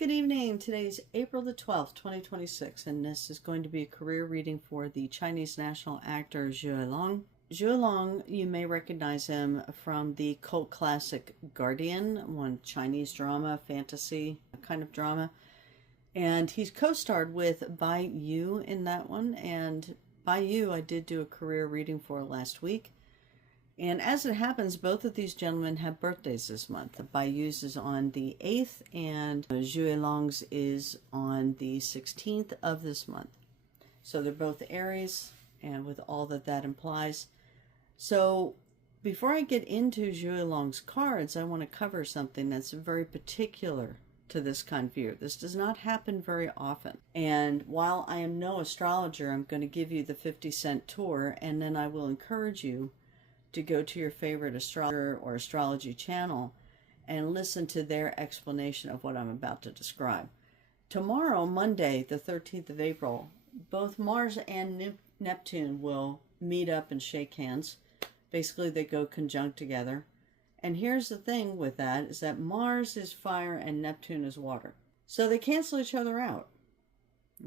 Good evening. Today's April the 12th, 2026, and this is going to be a career reading for the Chinese national actor Zhu Yilong. Zhu Yilong, you may recognize him from the cult classic Guardian, one Chinese drama, fantasy kind of drama. And he's co-starred with Bai Yu in that one. And Bai Yu I did do a career reading for last week. And as it happens, both of these gentlemen have birthdays this month. Bai Yu's is on the 8th and Zhu Yilong's is on the 16th of this month. So they're both Aries, and with all that implies. So before I get into Zhu Yilong's cards, I want to cover something that's very particular to this kind of view. This does not happen very often. And while I am no astrologer, I'm going to give you the 50-cent tour, and then I will encourage you to go to your favorite astrologer or astrology channel and listen to their explanation of what I'm about to describe. Tomorrow, Monday, the 13th of April, both Mars and Neptune will meet up and shake hands. Basically, they go conjunct together. And here's the thing with that, is that Mars is fire and Neptune is water. So they cancel each other out.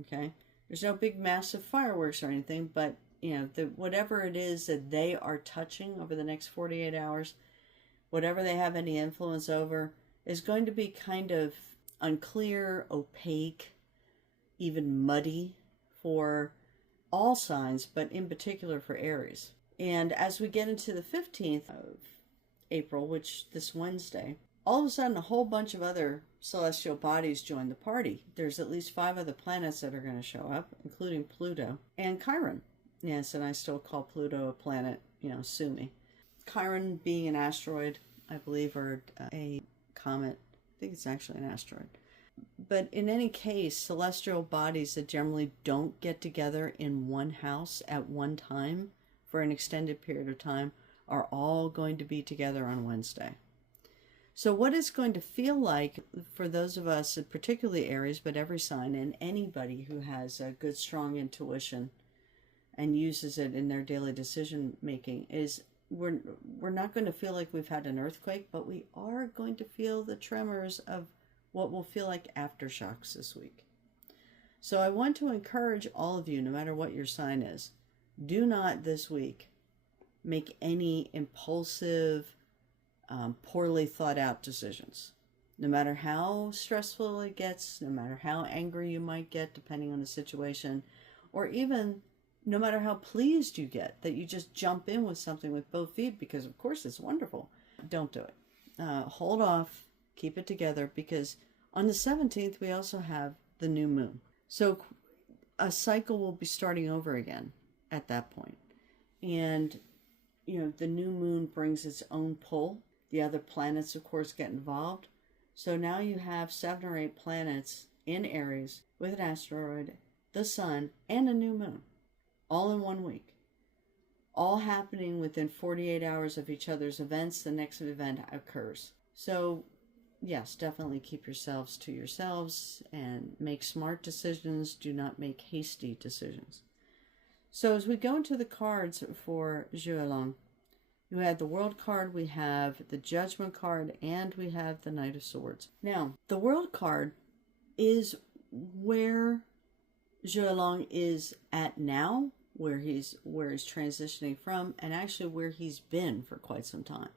Okay? There's no big massive fireworks or anything, but you know, whatever it is that they are touching over the next 48 hours, whatever they have any influence over, is going to be kind of unclear, opaque, even muddy for all signs, but in particular for Aries. And as we get into the 15th of April, which this Wednesday, all of a sudden a whole bunch of other celestial bodies join the party. There's at least 5 other planets that are going to show up, including Pluto and Chiron. Yes, and I still call Pluto a planet, sue me. Chiron being an asteroid, I believe, or a comet. I think it's actually an asteroid. But in any case, celestial bodies that generally don't get together in one house at one time for an extended period of time are all going to be together on Wednesday. So what it's going to feel like for those of us, particularly Aries, but every sign and anybody who has a good, strong intuition and uses it in their daily decision making, is we're not going to feel like we've had an earthquake, but we are going to feel the tremors of what will feel like aftershocks this week. So I want to encourage all of you, no matter what your sign is, do not this week make any impulsive, poorly thought out decisions. No matter how stressful it gets, no matter how angry you might get depending on the situation, or even no matter how pleased you get that you just jump in with something with both feet because of course it's wonderful. Don't do it. Hold off, keep it together, because on the 17th we also have the new moon. So a cycle will be starting over again at that point. And, the new moon brings its own pull. The other planets, of course, get involved. So now you have 7 or 8 planets in Aries with an asteroid, the sun, and a new moon. All in one week, all happening within 48 hours of each other's events. The next event occurs. So yes, definitely keep yourselves to yourselves and make smart decisions. Do not make hasty decisions. So as we go into the cards for Zhu Yilong, you have the World card, we have the Judgment card, and we have the Knight of Swords. Now, the World card is where Zhu Yilong is at now, where he's transitioning from, and actually where he's been for quite some time.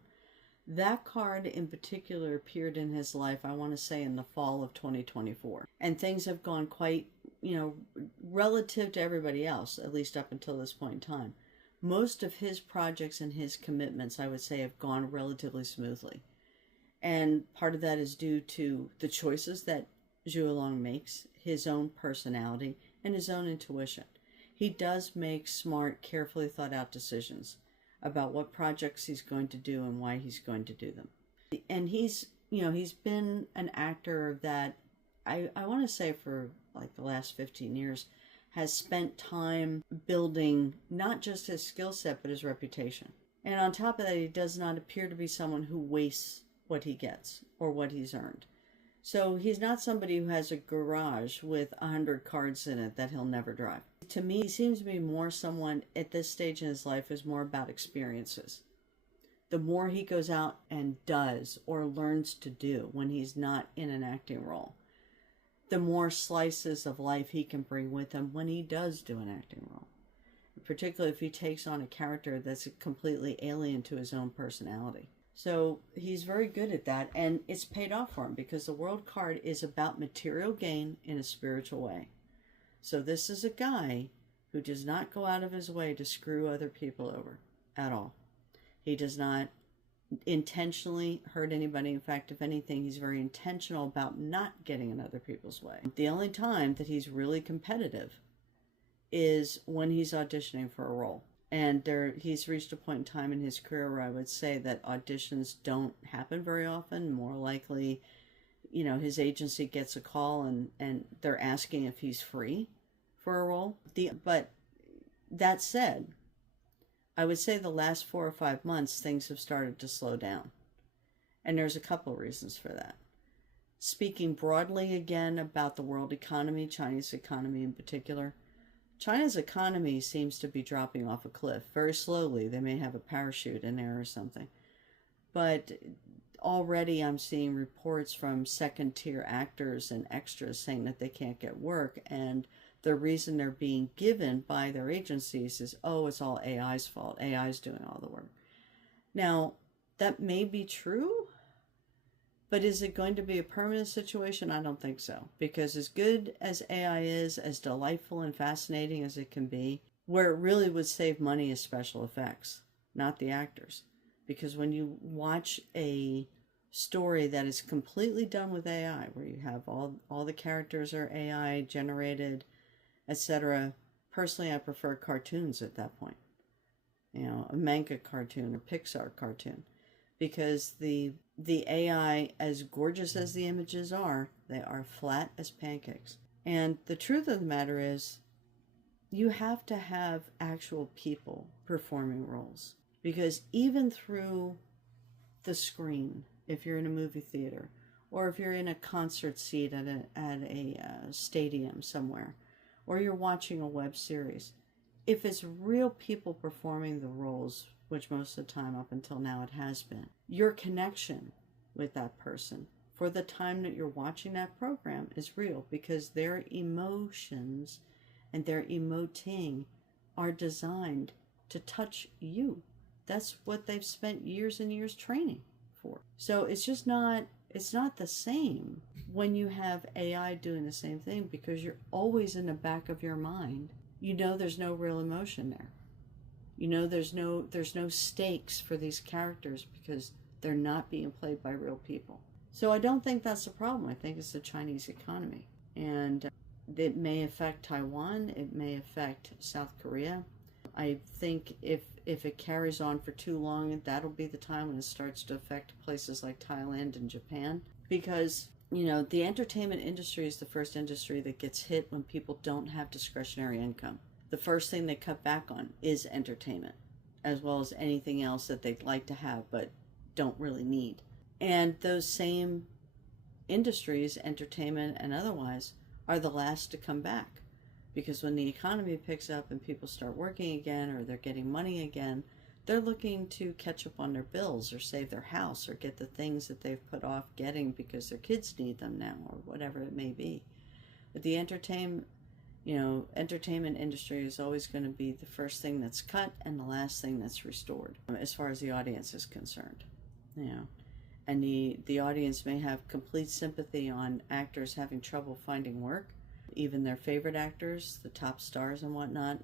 That card in particular appeared in his life, I want to say, in the fall of 2024. And things have gone quite, relative to everybody else, at least up until this point in time. Most of his projects and his commitments, I would say, have gone relatively smoothly. And part of that is due to the choices that Zhu Yilong makes, his own personality, and his own intuition. He does make smart, carefully thought out decisions about what projects he's going to do and why he's going to do them. And he's been an actor that I want to say for like the last 15 years has spent time building not just his skill set, but his reputation. And on top of that, he does not appear to be someone who wastes what he gets or what he's earned. So he's not somebody who has a garage with 100 cars in it that he'll never drive. To me, he seems to be more someone at this stage in his life is more about experiences. The more he goes out and does or learns to do when he's not in an acting role, the more slices of life he can bring with him when he does do an acting role. Particularly if he takes on a character that's completely alien to his own personality. So he's very good at that, and it's paid off for him because the World card is about material gain in a spiritual way. So this is a guy who does not go out of his way to screw other people over at all. He does not intentionally hurt anybody. In fact, if anything, he's very intentional about not getting in other people's way. The only time that he's really competitive is when he's auditioning for a role. And he's reached a point in time in his career where I would say that auditions don't happen very often. More likely, his agency gets a call and they're asking if he's free for a role. But that said, I would say the last 4 or 5 months, things have started to slow down. And there's a couple of reasons for that. Speaking broadly again about the world economy, Chinese economy in particular, China's economy seems to be dropping off a cliff very slowly. They may have a parachute in there or something. But already I'm seeing reports from second-tier actors and extras saying that they can't get work, and the reason they're being given by their agencies is, it's all AI's fault. AI's doing all the work. Now, that may be true, but is it going to be a permanent situation? I don't think so. Because as good as AI is, as delightful and fascinating as it can be, where it really would save money is special effects, not the actors. Because when you watch a story that is completely done with AI, where you have all the characters are AI generated, etc., personally I prefer cartoons at that point. A manga cartoon or Pixar cartoon. Because the AI, as gorgeous as the images are, they are flat as pancakes. And the truth of the matter is, you have to have actual people performing roles. Because even through the screen, if you're in a movie theater, or if you're in a concert seat at a stadium somewhere, or you're watching a web series, if it's real people performing the roles, which most of the time up until now it has been, your connection with that person for the time that you're watching that program is real, because their emotions and their emoting are designed to touch you. That's what they've spent years and years training for. So it's not the same when you have AI doing the same thing, because you're always in the back of your mind. There's no real emotion there. There's no stakes for these characters because they're not being played by real people. So I don't think that's the problem. I think it's the Chinese economy. And it may affect Taiwan. It may affect South Korea. I think if it carries on for too long, that'll be the time when it starts to affect places like Thailand and Japan. Because, the entertainment industry is the first industry that gets hit when people don't have discretionary income. The first thing they cut back on is entertainment, as well as anything else that they'd like to have but don't really need. And those same industries, entertainment and otherwise, are the last to come back. Because when the economy picks up and people start working again, or they're getting money again, they're looking to catch up on their bills or save their house or get the things that they've put off getting because their kids need them now, or whatever it may be. But the entertainment industry is always going to be the first thing that's cut and the last thing that's restored, as far as the audience is concerned. And the audience may have complete sympathy on actors having trouble finding work, even their favorite actors, the top stars and whatnot,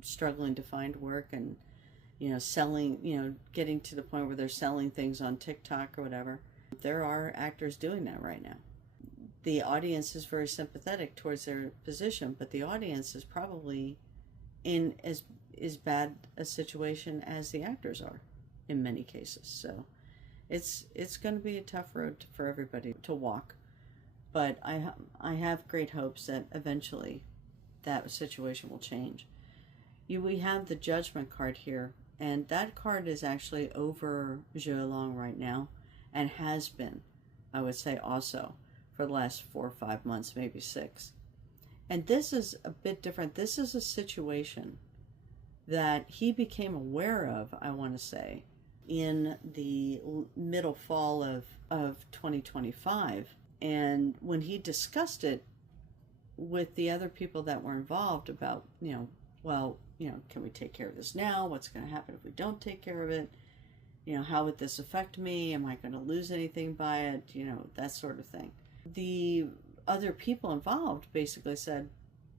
struggling to find work and, selling, getting to the point where they're selling things on TikTok or whatever. There are actors doing that right now. The audience is very sympathetic towards their position, but the audience is probably in as bad a situation as the actors are in many cases. So it's going to be a tough road for everybody to walk. But I have great hopes that eventually that situation will change. We have the Judgment card here, and that card is actually over Zhu Yilong right now, and has been, I would say, also for the last 4 or 5 months, maybe 6. And this is a bit different. This is a situation that he became aware of, I want to say, in the middle fall of 2025. And when he discussed it with the other people that were involved about, can we take care of this now? What's going to happen if we don't take care of it? How would this affect me? Am I going to lose anything by it? That sort of thing. The other people involved basically said,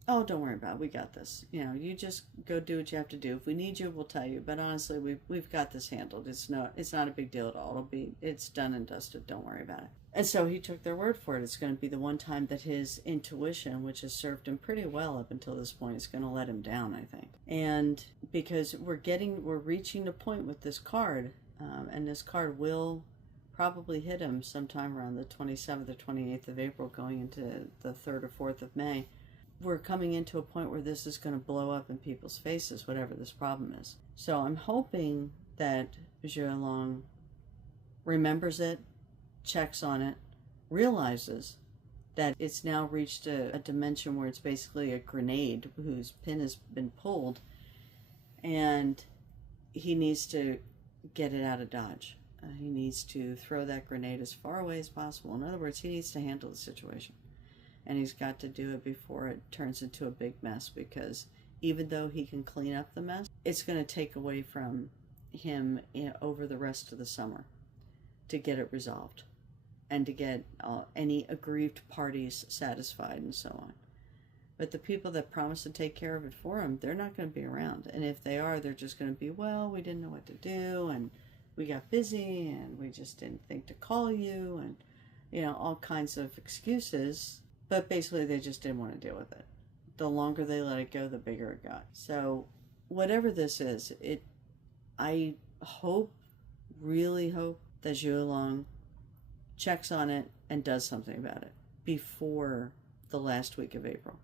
oh, don't worry about it. We got this. You just go do what you have to do. If we need you, we'll tell you. But honestly, we've got this handled. It's not a big deal at all. It's done and dusted. Don't worry about it. And so he took their word for it. It's going to be the one time that his intuition, which has served him pretty well up until this point, is going to let him down, I think. And because we're reaching the point with this card, and this card will probably hit him sometime around the 27th or 28th of April, going into the 3rd or 4th of May. We're coming into a point where this is going to blow up in people's faces, whatever this problem is. So I'm hoping that Zhu Yilong remembers it, checks on it, realizes that it's now reached a dimension where it's basically a grenade whose pin has been pulled, and he needs to get it out of Dodge. He needs to throw that grenade as far away as possible. In other words, he needs to handle the situation. And he's got to do it before it turns into a big mess, because even though he can clean up the mess, it's going to take away from him over the rest of the summer to get it resolved and to get any aggrieved parties satisfied and so on. But the people that promised to take care of it for him, they're not going to be around. And if they are, they're just going to be, well, we didn't know what to do, and we got busy, and we just didn't think to call you, and, all kinds of excuses. But basically, they just didn't want to deal with it. The longer they let it go, the bigger it got. So whatever this is, I really hope that Zhu Yilong checks on it and does something about it before the last week of April.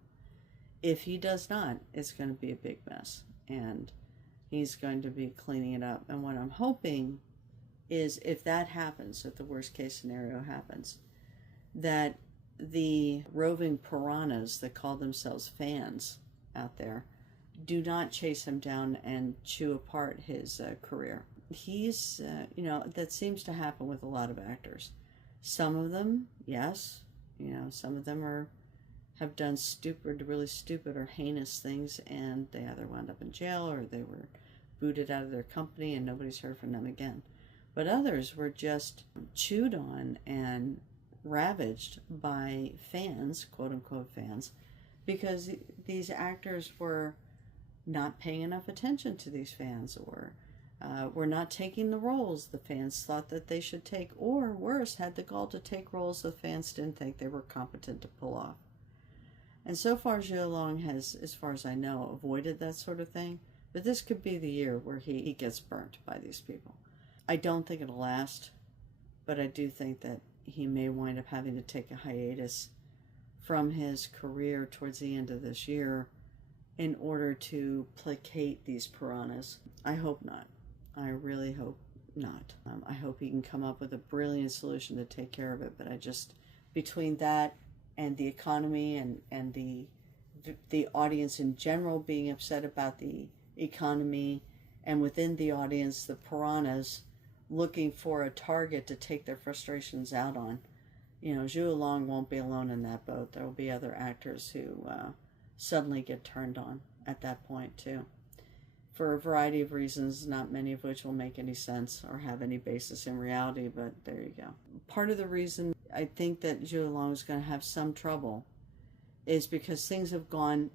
If he does not, it's going to be a big mess, and he's going to be cleaning it up. And what I'm hoping is, if that happens, if the worst case scenario happens, that the roving piranhas that call themselves fans out there do not chase him down and chew apart his career. He's, that seems to happen with a lot of actors. Some of them, yes, some of them have done really stupid or heinous things, and they either wound up in jail or they were booted out of their company and nobody's heard from them again. But others were just chewed on and ravaged by fans, quote-unquote fans, because these actors were not paying enough attention to these fans, or were not taking the roles the fans thought that they should take, or worse, had the gall to take roles the fans didn't think they were competent to pull off. And so far, Zhu Yilong has, as far as I know, avoided that sort of thing, but this could be the year where he gets burnt by these people. I don't think it'll last, but I do think that he may wind up having to take a hiatus from his career towards the end of this year in order to placate these piranhas. I hope not. I really hope not. I hope he can come up with a brilliant solution to take care of it, but between that and the economy and the audience in general being upset about the economy, and within the audience, the piranhas looking for a target to take their frustrations out on. Zhu Yilong won't be alone in that boat. There will be other actors who suddenly get turned on at that point too, for a variety of reasons, not many of which will make any sense or have any basis in reality, but there you go. Part of the reason I think that Zhu Yilong is going to have some trouble is because things have gone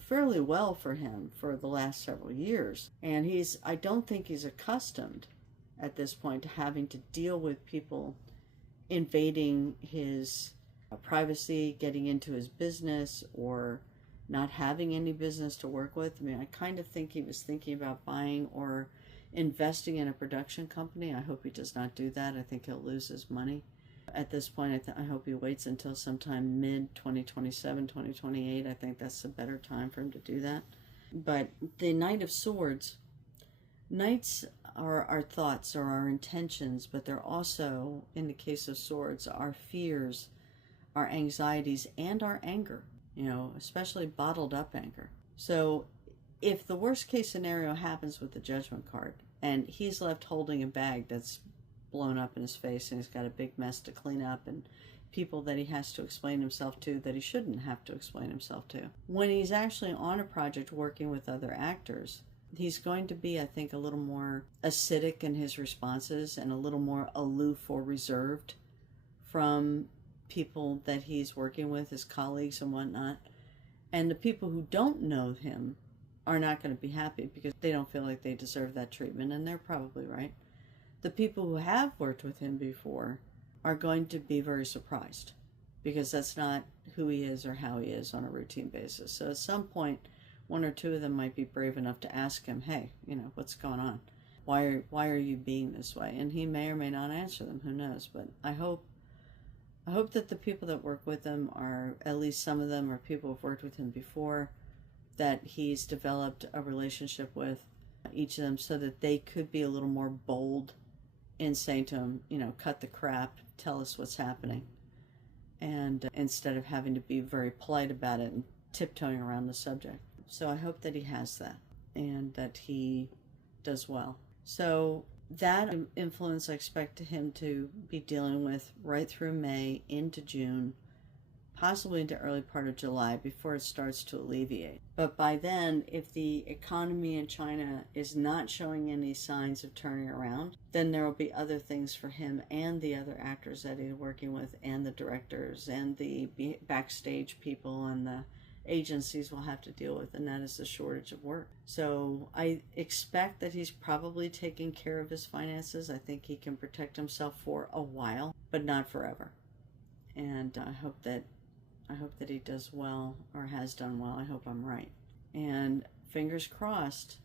fairly well for him for the last several years. And I don't think he's accustomed at this point to having to deal with people invading his privacy, getting into his business, or not having any business to work with. I mean, I kind of think he was thinking about buying or investing in a production company. I hope he does not do that. I think he'll lose his money. At this point, I hope he waits until sometime mid-2027, 2028. I think that's a better time for him to do that. But the Knight of Swords, Knights are our thoughts or our intentions, but they're also, in the case of swords, our fears, our anxieties, and our anger, especially bottled up anger. So if the worst case scenario happens with the Judgment card, and he's left holding a bag that's blown up in his face and he's got a big mess to clean up and people that he has to explain himself to that he shouldn't have to explain himself to. When he's actually on a project working with other actors, he's going to be, I think, a little more acidic in his responses and a little more aloof or reserved from people that he's working with, his colleagues and whatnot. And the people who don't know him are not going to be happy because they don't feel like they deserve that treatment, and they're probably right. The people who have worked with him before are going to be very surprised because that's not who he is or how he is on a routine basis. So at some point, one or two of them might be brave enough to ask him, hey, what's going on? Why are you being this way? And he may or may not answer them, who knows? But I hope that the people that work with him are, at least some of them, are people who've worked with him before, that he's developed a relationship with each of them so that they could be a little more bold in saying to him, cut the crap, tell us what's happening. And instead of having to be very polite about it and tiptoeing around the subject. So I hope that he has that and that he does well. So that influence I expect him to be dealing with right through May into June, possibly into early part of July before it starts to alleviate. But by then, if the economy in China is not showing any signs of turning around, then there will be other things for him and the other actors that he's working with and the directors and the backstage people and the agencies will have to deal with, and that is the shortage of work. So I expect that he's probably taking care of his finances. I think he can protect himself for a while, but not forever. And I hope that he does well or has done well. I hope I'm right. And fingers crossed,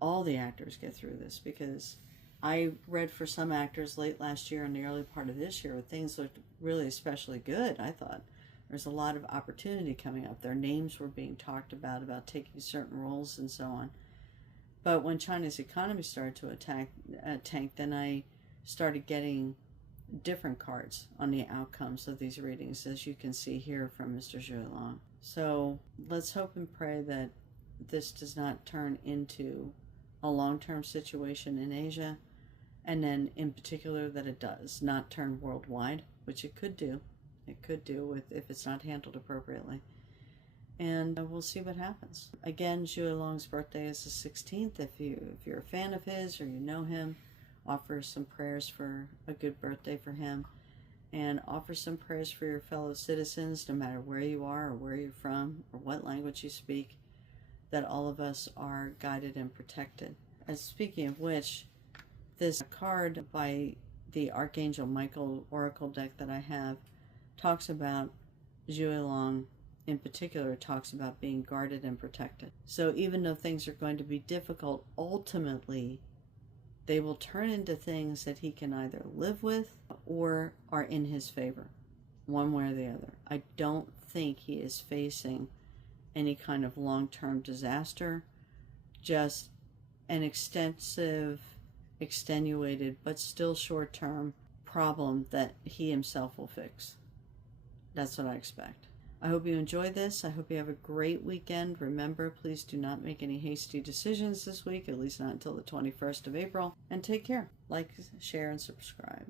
all the actors get through this, because I read for some actors late last year and the early part of this year where things looked really especially good. I thought there's a lot of opportunity coming up. Their names were being talked about taking certain roles and so on. But when China's economy started to tank, then I started getting different cards on the outcomes of these readings, as you can see here from Mr. Zhu Yi Long. So let's hope and pray that this does not turn into a long-term situation in Asia, and then in particular that it does not turn worldwide, which it could do. It could do if it's not handled appropriately. And we'll see what happens. Again, Zhu Yi Long's birthday is the 16th. If you're a fan of his or you know him, offer some prayers for a good birthday for him, and offer some prayers for your fellow citizens, no matter where you are or where you're from or what language you speak, that all of us are guided and protected. And speaking of which, this card by the Archangel Michael Oracle deck that I have talks about Zhu Yi Long. In particular, it talks about being guarded and protected. So even though things are going to be difficult, ultimately they will turn into things that he can either live with or are in his favor, one way or the other. I don't think he is facing any kind of long-term disaster, just an extenuated, but still short-term problem that he himself will fix. That's what I expect. I hope you enjoy this. I hope you have a great weekend. Remember, please do not make any hasty decisions this week, at least not until the 21st of April. And take care. Like, share, and subscribe.